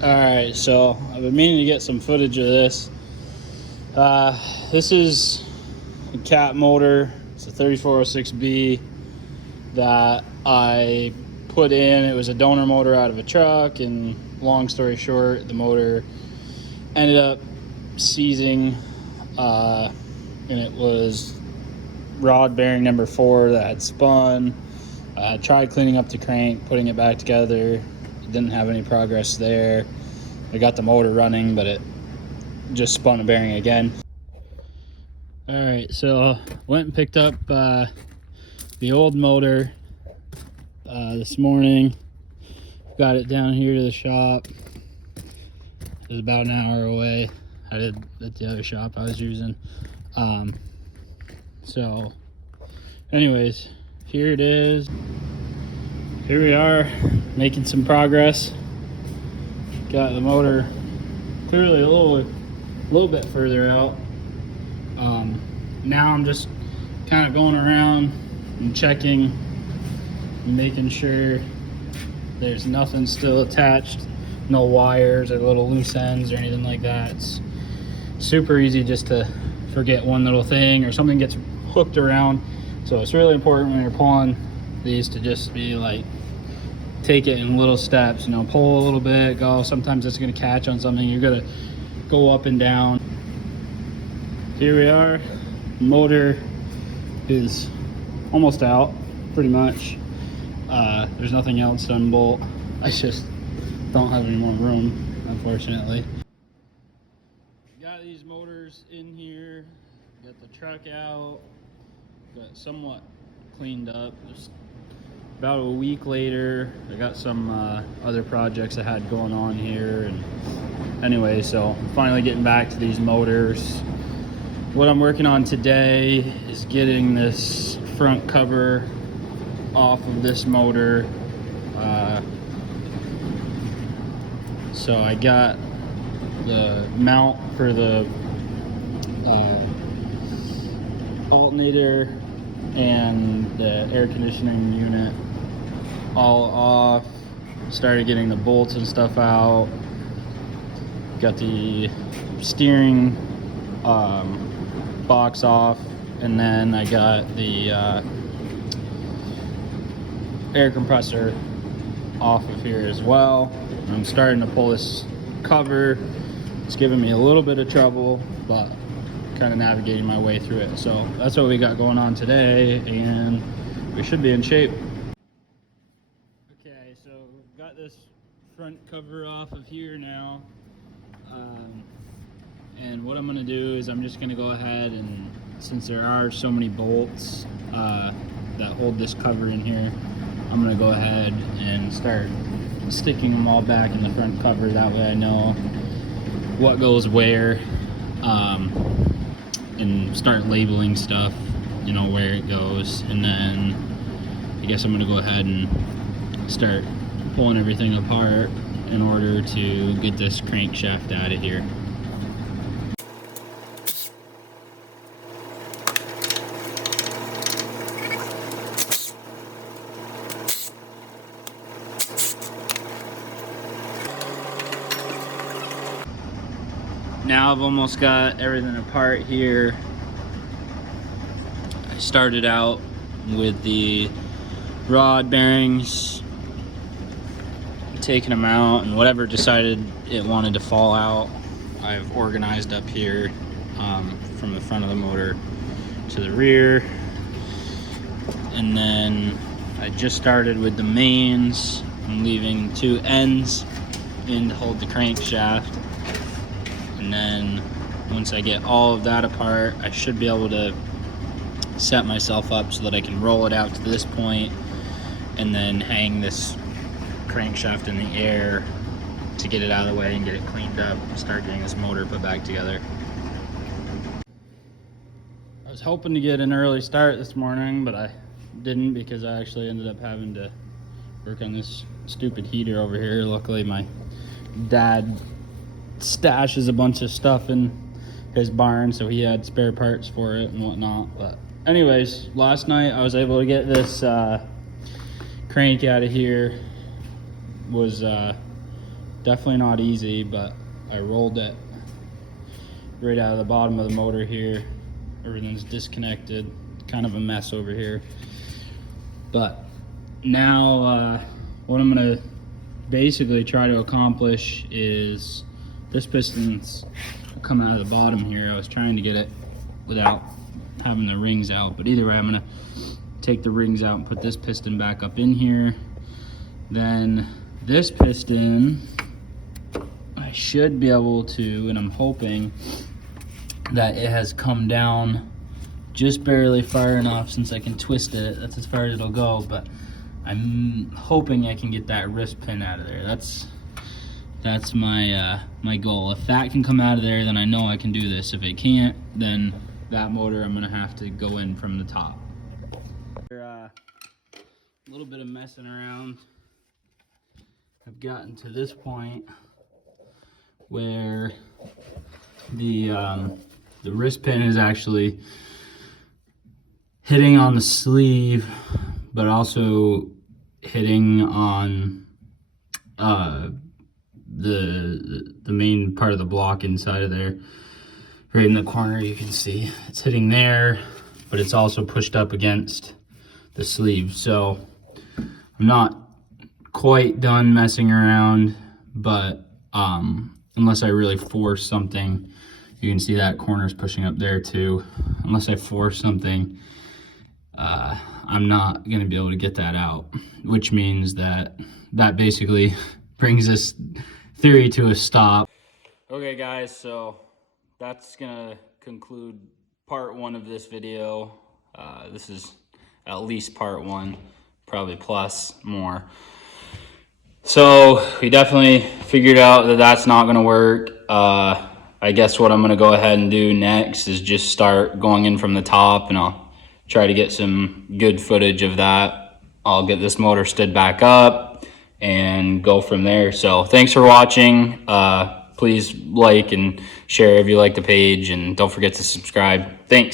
Alright, so I've been meaning to get some footage of this. This is a cat motor. It's a 3406B that I put in. It was a donor motor out of a truck, and long story short, the motor ended up seizing, and it was rod bearing number 4 that had spun. I tried cleaning up the crank, putting it back together. Didn't have any progress there. I got the motor running, but it just spun a bearing again. All right, so went and picked up the old motor this morning. Got it down here to the shop. It was about an hour away. I did at the other shop I was using. So anyways, here it is. Here we are, making some progress. Got the motor clearly a little bit further out. Now I'm just kind of going around and checking and making sure there's nothing still attached, no wires or little loose ends or anything like that. It's super easy just to forget one little thing or something gets hooked around. So it's really important when you're pulling these to just be like, take it in little steps, you know, pull a little bit, go. Sometimes it's going to catch on something. You're going to go up and down. Here we are. Motor is almost out, pretty much. There's nothing else to unbolt. I just don't have any more room, unfortunately. Got these motors in here. Got the truck out. Got somewhat cleaned up. Just about a week later, I got some other projects I had going on here, and anyway, so I'm finally getting back to these motors. What I'm working on today is getting this front cover off of this motor. So I got the mount for the alternator and the air conditioning unit all off. Started getting the bolts and stuff out. Got the steering box off, and then I got the air compressor off of here as well. I'm starting to pull this cover. It's giving me a little bit of trouble, but kind of navigating my way through it. So that's what we got going on today, and we should be in shape. Okay, so we've got this front cover off of here now. And what I'm going to do is I'm just going to go ahead and, since there are so many bolts that hold this cover in here, I'm going to go ahead and start sticking them all back in the front cover. That way I know what goes where, and start labeling stuff, you know, where it goes. And then I guess I'm going to go ahead and start pulling everything apart in order to get this crankshaft out of here. Now I've almost got everything apart here. I started out with the rod bearings, taking them out, and whatever decided it wanted to fall out, I've organized up here, from the front of the motor to the rear. And then I just started with the mains. I'm leaving 2 ends in to hold the crankshaft. And then once I get all of that apart, I should be able to set myself up so that I can roll it out to this point and then hang this crankshaft in the air to get it out of the way and get it cleaned up and start getting this motor put back together. I was hoping to get an early start this morning, but I didn't, because I actually ended up having to work on this stupid heater over here. Luckily my dad stashes a bunch of stuff in his barn, so he had spare parts for it and whatnot. But anyways, last night I was able to get this crank out of here. Was Definitely not easy, but I rolled it right out of the bottom of the motor here. Everything's disconnected, kind of a mess over here. But now what I'm gonna basically try to accomplish is this piston's coming out of the bottom here. I was trying to get it without having the rings out, but either way, I'm gonna take the rings out and put this piston back up in here. Then this piston, I should be able to, and I'm hoping that it has come down just barely far enough since I can twist it. That's as far as it'll go, but I'm hoping I can get that wrist pin out of there. That's my my goal. If that can come out of there, then I know I can do this. If it can't, then that motor I'm gonna have to go in from the top. A little bit of messing around. I've gotten to this point where the wrist pin is actually hitting on the sleeve, but also hitting on the main part of the block inside of there. Right in the corner, you can see it's hitting there, but it's also pushed up against the sleeve. So I'm not quite done messing around, but unless I really force something, you can see that corner is pushing up there too. Unless I force something, I'm not gonna be able to get that out, which means that basically brings this theory to a stop. Okay guys, so that's gonna conclude part 1 of this video. This is at least part 1, probably plus more. So we definitely figured out that that's not gonna work. I guess what I'm gonna go ahead and do next is just start going in from the top, and I'll try to get some good footage of that. I'll get this motor stood back up and go from there. So thanks for watching. Please like and share if you like the page, and don't forget to subscribe. Thanks.